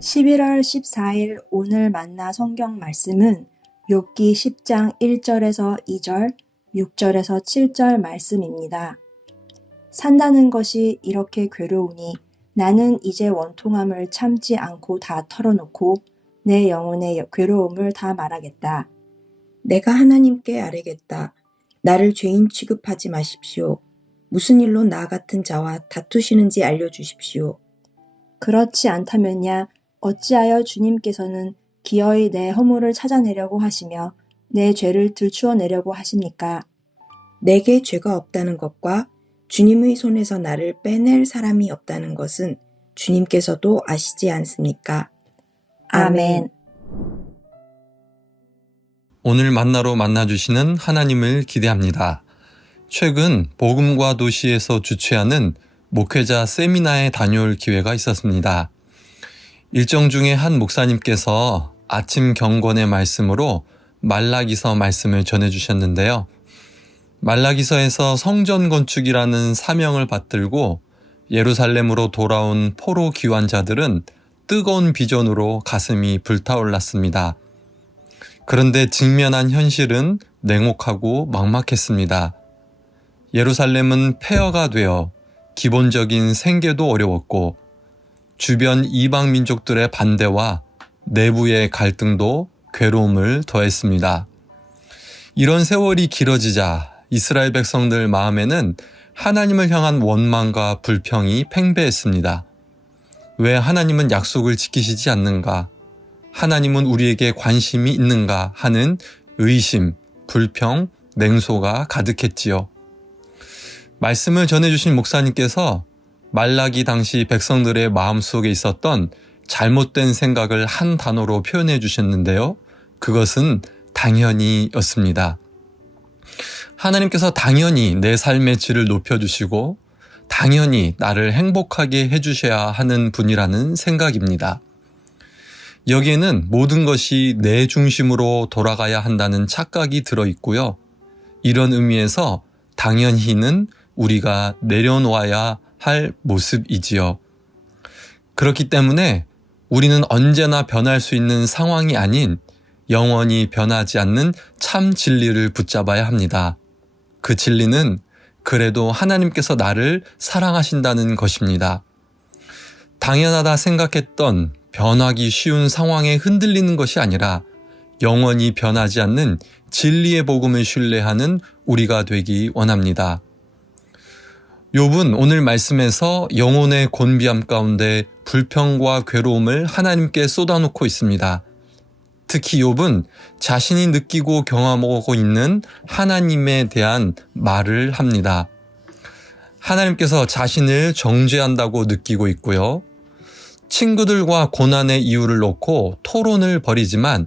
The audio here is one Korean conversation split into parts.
11월 14일 오늘 만나 성경 말씀은 욥기 10장 1절에서 2절, 6절에서 7절 말씀입니다. 산다는 것이 이렇게 괴로우니 나는 이제 원통함을 참지 않고 다 털어놓고 내 영혼의 괴로움을 다 말하겠다. 내가 하나님께 아뢰겠다. 나를 죄인 취급하지 마십시오. 무슨 일로 나 같은 자와 다투시는지 알려주십시오. 그렇지 않다면야 어찌하여 주님께서는 기어이 내 허물을 찾아내려고 하시며 내 죄를 들추어내려고 하십니까? 내게 죄가 없다는 것과 주님의 손에서 나를 빼낼 사람이 없다는 것은 주님께서도 아시지 않습니까? 아멘. 오늘 만나로 만나주시는 하나님을 기대합니다. 최근 복음과 도시에서 주최하는 목회자 세미나에 다녀올 기회가 있었습니다. 일정 중에 한 목사님께서 아침 경건의 말씀으로 말라기서 말씀을 전해주셨는데요. 말라기서에서 성전 건축이라는 사명을 받들고 예루살렘으로 돌아온 포로 귀환자들은 뜨거운 비전으로 가슴이 불타올랐습니다. 그런데 직면한 현실은 냉혹하고 막막했습니다. 예루살렘은 폐허가 되어 기본적인 생계도 어려웠고 주변 이방 민족들의 반대와 내부의 갈등도 괴로움을 더했습니다. 이런 세월이 길어지자 이스라엘 백성들 마음에는 하나님을 향한 원망과 불평이 팽배했습니다. 왜 하나님은 약속을 지키시지 않는가? 하나님은 우리에게 관심이 있는가? 하는 의심, 불평, 냉소가 가득했지요. 말씀을 전해주신 목사님께서 말라기 당시 백성들의 마음속에 있었던 잘못된 생각을 한 단어로 표현해 주셨는데요. 그것은 당연히였습니다. 하나님께서 당연히 내 삶의 질을 높여주시고 당연히 나를 행복하게 해주셔야 하는 분이라는 생각입니다. 여기에는 모든 것이 내 중심으로 돌아가야 한다는 착각이 들어있고요. 이런 의미에서 당연히는 우리가 내려놓아야 할 모습이지요. 그렇기 때문에 우리는 언제나 변할 수 있는 상황이 아닌 영원히 변하지 않는 참 진리를 붙잡아야 합니다. 그 진리는 그래도 하나님께서 나를 사랑하신다는 것입니다. 당연하다 생각했던 변하기 쉬운 상황에 흔들리는 것이 아니라 영원히 변하지 않는 진리의 복음을 신뢰하는 우리가 되기 원합니다. 욥은 오늘 말씀에서 영혼의 곤비함 가운데 불평과 괴로움을 하나님께 쏟아놓고 있습니다. 특히 욥은 자신이 느끼고 경험하고 있는 하나님에 대한 말을 합니다. 하나님께서 자신을 정죄한다고 느끼고 있고요. 친구들과 고난의 이유를 놓고 토론을 벌이지만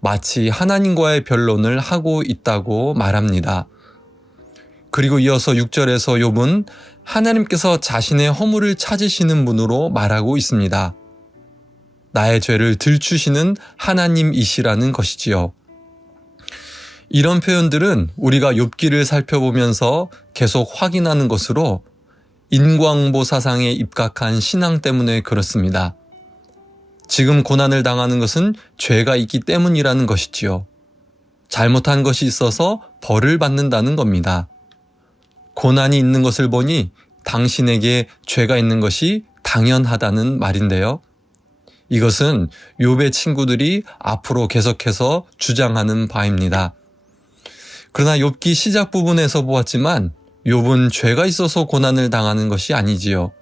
마치 하나님과의 변론을 하고 있다고 말합니다. 그리고 이어서 6절에서 욥은 하나님께서 자신의 허물을 찾으시는 분으로 말하고 있습니다. 나의 죄를 들추시는 하나님이시라는 것이지요. 이런 표현들은 우리가 욥기를 살펴보면서 계속 확인하는 것으로 인과응보 사상에 입각한 신앙 때문에 그렇습니다. 지금 고난을 당하는 것은 죄가 있기 때문이라는 것이지요. 잘못한 것이 있어서 벌을 받는다는 겁니다. 고난이 있는 것을 보니 당신에게 죄가 있는 것이 당연하다는 말인데요. 이것은 욥의 친구들이 앞으로 계속해서 주장하는 바입니다. 그러나 욥기 시작 부분에서 보았지만 욥은 죄가 있어서 고난을 당하는 것이 아니지요.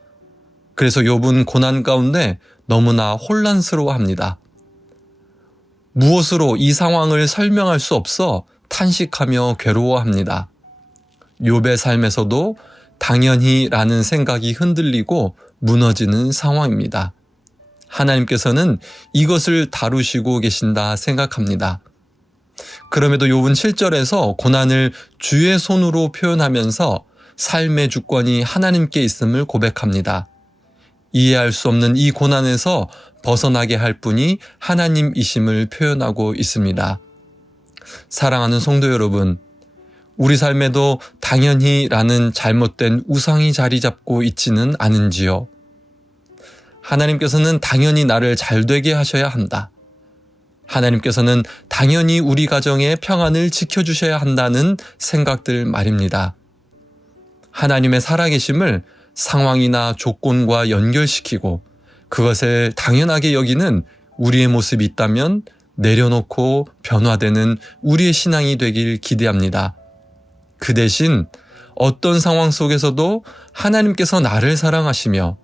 그래서 욥은 고난 가운데 너무나 혼란스러워합니다. 무엇으로 이 상황을 설명할 수 없어 탄식하며 괴로워합니다. 욥의 삶에서도 당연히라는 생각이 흔들리고 무너지는 상황입니다. 하나님께서는 이것을 다루시고 계신다 생각합니다. 그럼에도 욥은 7절에서 고난을 주의 손으로 표현하면서 삶의 주권이 하나님께 있음을 고백합니다. 이해할 수 없는 이 고난에서 벗어나게 할 분이 하나님이심을 표현하고 있습니다. 사랑하는 성도 여러분, 우리 삶에도 당연히라는 잘못된 우상이 자리 잡고 있지는 않은지요? 하나님께서는 당연히 나를 잘되게 하셔야 한다. 하나님께서는 당연히 우리 가정의 평안을 지켜주셔야 한다는 생각들 말입니다. 하나님의 살아계심을 상황이나 조건과 연결시키고 그것을 당연하게 여기는 우리의 모습이 있다면 내려놓고 변화되는 우리의 신앙이 되길 기대합니다. 그 대신 어떤 상황 속에서도 하나님께서 나를 사랑하시며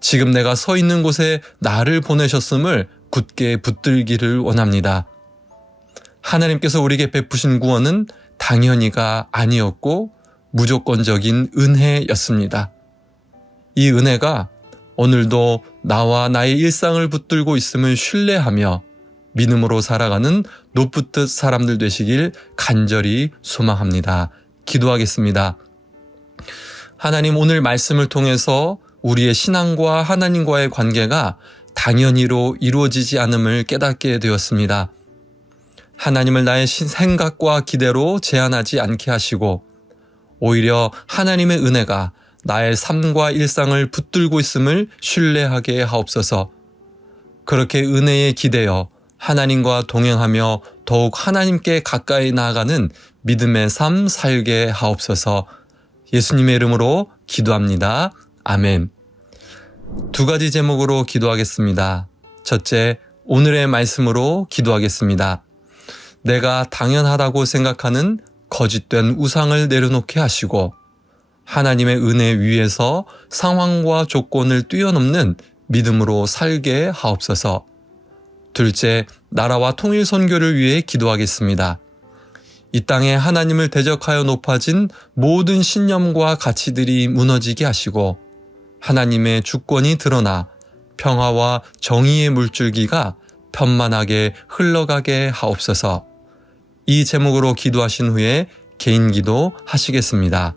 지금 내가 서 있는 곳에 나를 보내셨음을 굳게 붙들기를 원합니다. 하나님께서 우리에게 베푸신 구원은 당연히가 아니었고 무조건적인 은혜였습니다. 이 은혜가 오늘도 나와 나의 일상을 붙들고 있음을 신뢰하며 믿음으로 살아가는 노프트 사람들 되시길 간절히 소망합니다. 기도하겠습니다. 하나님, 오늘 말씀을 통해서 우리의 신앙과 하나님과의 관계가 당연히로 이루어지지 않음을 깨닫게 되었습니다. 하나님을 나의 생각과 기대로 제한하지 않게 하시고 오히려 하나님의 은혜가 나의 삶과 일상을 붙들고 있음을 신뢰하게 하옵소서. 그렇게 은혜에 기대어 하나님과 동행하며 더욱 하나님께 가까이 나아가는 믿음의 삶 살게 하옵소서. 예수님의 이름으로 기도합니다. 아멘. 두 가지 제목으로 기도하겠습니다. 첫째, 오늘의 말씀으로 기도하겠습니다. 내가 당연하다고 생각하는 거짓된 우상을 내려놓게 하시고 하나님의 은혜 위에서 상황과 조건을 뛰어넘는 믿음으로 살게 하옵소서. 둘째, 나라와 통일 선교를 위해 기도하겠습니다. 이 땅에 하나님을 대적하여 높아진 모든 신념과 가치들이 무너지게 하시고 하나님의 주권이 드러나 평화와 정의의 물줄기가 편만하게 흘러가게 하옵소서. 이 제목으로 기도하신 후에 개인 기도 하시겠습니다.